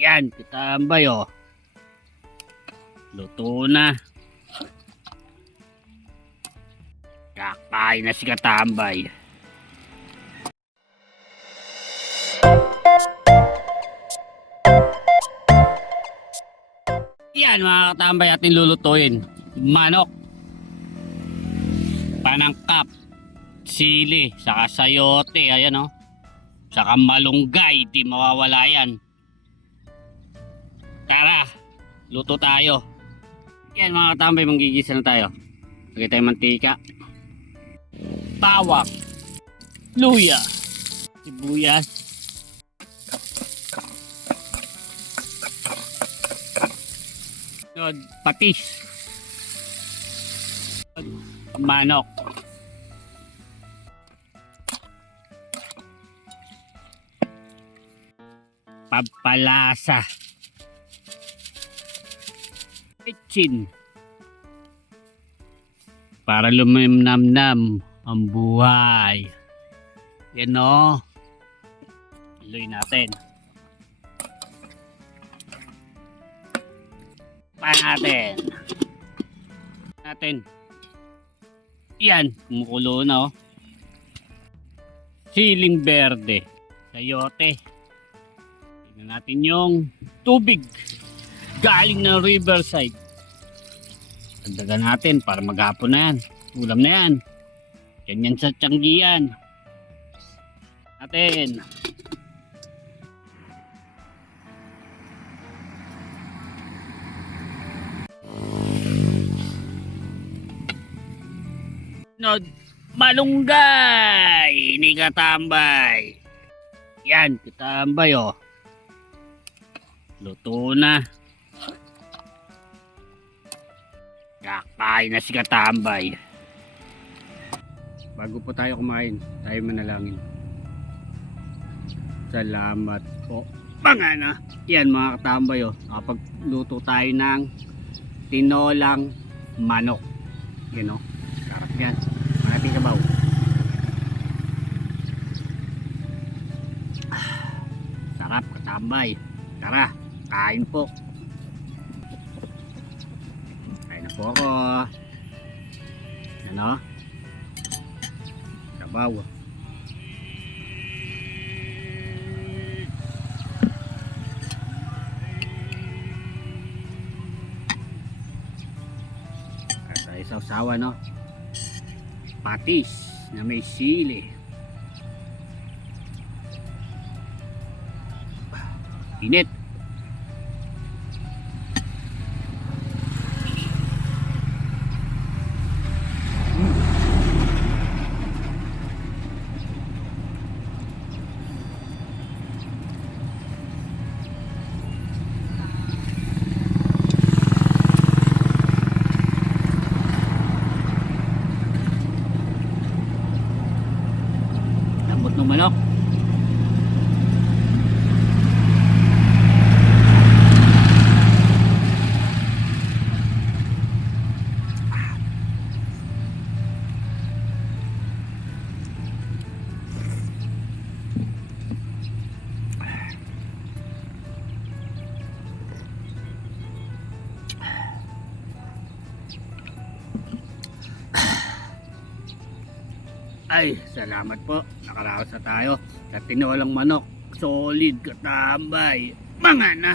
Yan, katambay oh. Luto na. Kakain na si katambay. Yan mga katambay, ating lulutuin. Manok, panangkap, sili, saka sayote, ayan oh. Saka malunggay, di mawawala yan. Tara, luto tayo. Yan mga katambay, manggigisa na tayo. Lagay tayo mantika, bawang, luya, sibuyas, patis, manok, pampalasa, kitchen, para lumimnam-nam ang buhay. Yan o. Iluin natin. Pa natin. Yan, kumukulo na o. Siling berde, sayote. Tingnan natin yung tubig galing ng riverside. Dagdagan natin para maghapon na yan. Ulam na yan. Ganyan sa tiyanggian natin. Malunggay ni katambay. Yan, katambay oh. Luto na. Kakain na si katambay. Bago po tayo kumain, tayo manalangin. Salamat po. Pangana. Yan mga katambay oh. Nakapagluto tayo ng tinolang manok. Yan oh. Sarap yan. Malating sabaw. Sarap katambay. Tara, kain po. Po ako. Ano? Sabaw. Kata isaw-sawa no? Patis na may sili. Init. Lambot ng manok. Ay, salamat po. Nakaraos na tayo sa tinolang manok. Solid katambay. Mga na.